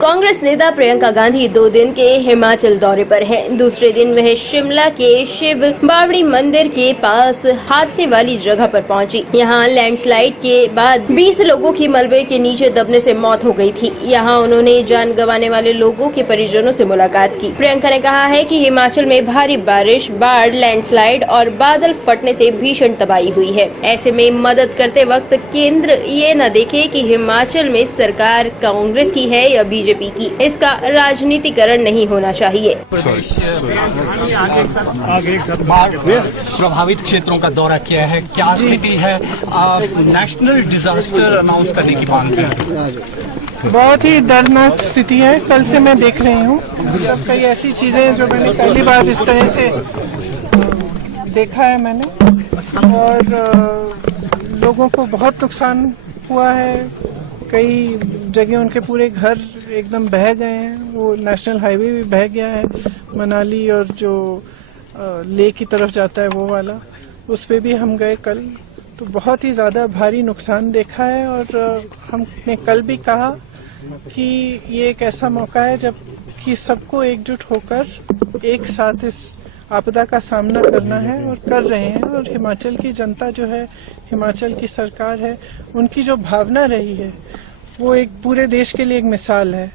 कांग्रेस नेता प्रियंका गांधी 2 दिन के हिमाचल दौरे पर हैं। दूसरे दिन वह शिमला के शिव बावड़ी मंदिर के पास हादसे वाली जगह पर पहुंची। यहां लैंडस्लाइड के बाद 20 लोगों की मलबे के नीचे दबने से मौत हो गई थी। यहां उन्होंने जान गंवाने वाले लोगों के परिजनों से मुलाकात की। प्रियंका ने कहा है कि हिमाचल में भारी बारिश, बाढ़, लैंडस्लाइड और बादल फटने से भीषण तबाही हुई है। ऐसे में मदद करते वक्त केंद्र ये न देखे कि हिमाचल में सरकार कांग्रेस की है या बीजेपी की। इसका राजनीतिकरण नहीं होना चाहिए। बाढ़ प्रभावित क्षेत्रों का दौरा किया है, क्या स्थिति है? नेशनल डिजास्टर अनाउंस करने की मांग की है। बहुत ही दर्दनाक स्थिति है। कल से मैं देख रही हूँ मतलब कई ऐसी चीजें जो मैंने पहली बार इस तरह से देखा है मैंने, और लोगों को बहुत नुकसान हुआ है। कई जगह उनके पूरे घर एकदम बह गए हैं। वो नेशनल हाईवे भी बह गया है, मनाली और जो लेह की तरफ जाता है वो वाला, उस पे भी हम गए कल। तो बहुत ही ज्यादा भारी नुकसान देखा है, और हमने कल भी कहा कि ये एक ऐसा मौका है जब कि सबको एकजुट होकर एक साथ इस आपदा का सामना करना है, और कर रहे हैं। और हिमाचल की जनता जो है, हिमाचल की सरकार है, उनकी जो भावना रही है वो एक पूरे देश के लिए एक मिसाल है।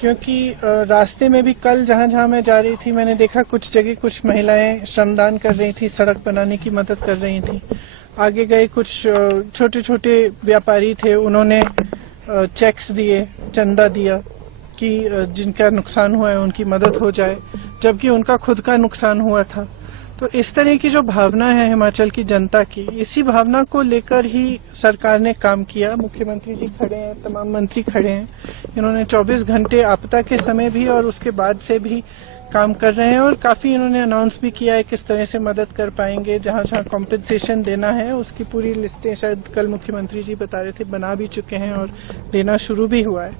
क्योंकि रास्ते में भी कल जहां जहां मैं जा रही थी, मैंने देखा कुछ जगह कुछ महिलाएं श्रमदान कर रही थी, सड़क बनाने की मदद कर रही थी। आगे गए कुछ छोटे छोटे व्यापारी थे, उन्होंने चेक्स दिए, चंदा दिया कि जिनका नुकसान हुआ है उनकी मदद हो जाए, जबकि उनका खुद का नुकसान हुआ था। तो इस तरह की जो भावना है हिमाचल की जनता की, इसी भावना को लेकर ही सरकार ने काम किया। मुख्यमंत्री जी खड़े हैं, तमाम मंत्री खड़े हैं। इन्होंने 24 घंटे आपदा के समय भी और उसके बाद से भी काम कर रहे हैं, और काफी इन्होंने अनाउंस भी किया है किस तरह से मदद कर पाएंगे। जहां जहां कॉम्पेंसेशन देना है उसकी पूरी लिस्टें शायद कल मुख्यमंत्री जी बता रहे थे बना भी चुके हैं, और देना शुरू भी हुआ है।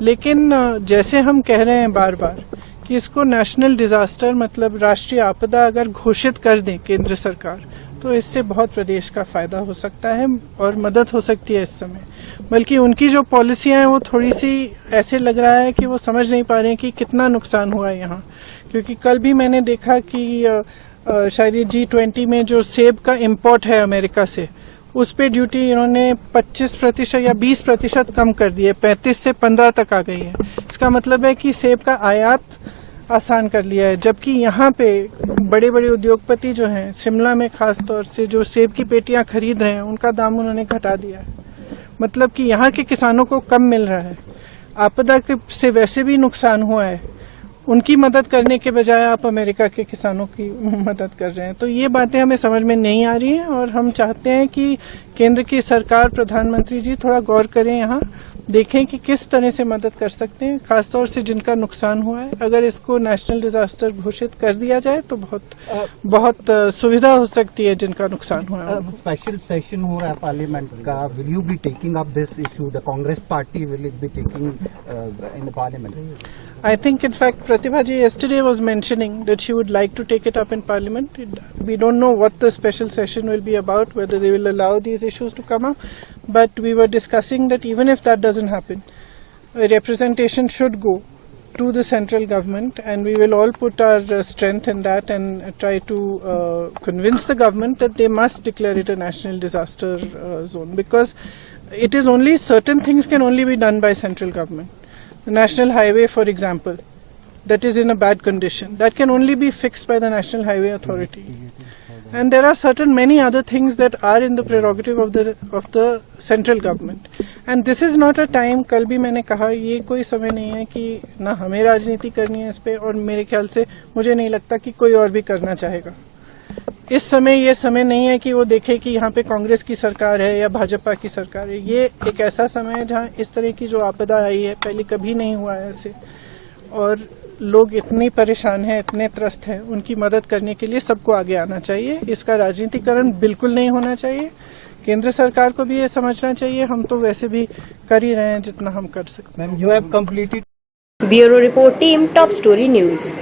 लेकिन जैसे हम कह रहे हैं बार बार कि इसको नेशनल डिजास्टर मतलब राष्ट्रीय आपदा अगर घोषित कर दें केंद्र सरकार, तो इससे बहुत प्रदेश का फायदा हो सकता है और मदद हो सकती है इस समय। बल्कि उनकी जो पॉलिसियां हैं वो थोड़ी सी ऐसे लग रहा है कि वो समझ नहीं पा रहे हैं कि कितना नुकसान हुआ है यहाँ। क्योंकि कल भी मैंने देखा कि शायद G20 में जो सेब का इम्पोर्ट है अमेरिका से, उस पे ड्यूटी इन्होंने 25% या 20% कम कर दी है, 35 से 15 तक आ गई है। इसका मतलब है कि सेब का आयात आसान कर लिया है। जबकि यहाँ पे बड़े बड़े उद्योगपति जो हैं, शिमला में खास तौर से जो सेब की पेटियां खरीद रहे हैं, उनका दाम उन्होंने घटा दिया है। मतलब कि यहाँ के किसानों को कम मिल रहा है। आपदा से वैसे भी नुकसान हुआ है, उनकी मदद करने के बजाय आप अमेरिका के किसानों की मदद कर रहे हैं। तो ये बातें हमें समझ में नहीं आ रही हैं, और हम चाहते हैं कि केंद्र की सरकार, प्रधानमंत्री जी थोड़ा गौर करें, यहाँ देखें कि किस तरह से मदद कर सकते हैं, खासतौर से जिनका नुकसान हुआ है। अगर इसको नेशनल डिजास्टर घोषित कर दिया जाए तो बहुत सुविधा हो सकती है जिनका नुकसान हुआ है। स्पेशल सेशन हो रहा है पार्लियामेंट का, will you be taking up this issue? The Congress party will it be taking in the parliament? I think, in fact, Pratibha ji yesterday was mentioning that she would like to take it up in Parliament. We don't know what the special session will be about, whether they will allow these issues to come up. But we were discussing that even if that doesn't happen, a representation should go to the central government, and we will all put our strength in that and try to convince the government that they must declare it a national disaster zone, because it is only certain things can only be done by central government. The national highway, for example, that is in a bad condition, that can only be fixed by the National Highway Authority. And there are many other things that are in the prerogative of the central government. And this is not a time, कल भी मैंने कहा, ये कोई समय नहीं है कि ना हमें राजनीति करनी है इस पे, और मेरे ख्याल से मुझे नहीं लगता कि कोई और भी करना चाहेगा। इस समय ये समय नहीं है कि वो देखे कि यहाँ पे कांग्रेस की सरकार है या भाजपा की सरकार है। ये एक ऐसा समय है जहाँ इस तरह की जो आपदा आई है, पहले कभी नहीं हुआ है ऐसे, और लोग इतने परेशान हैं, इतने त्रस्त हैं, उनकी मदद करने के लिए सबको आगे आना चाहिए। इसका राजनीतिकरण बिल्कुल नहीं होना चाहिए। केंद्र सरकार को भी ये समझना चाहिए, हम तो वैसे भी कर ही रहे हैं जितना हम कर सकते हैं। Ma'am, you have completed. Bureau report, team top story news.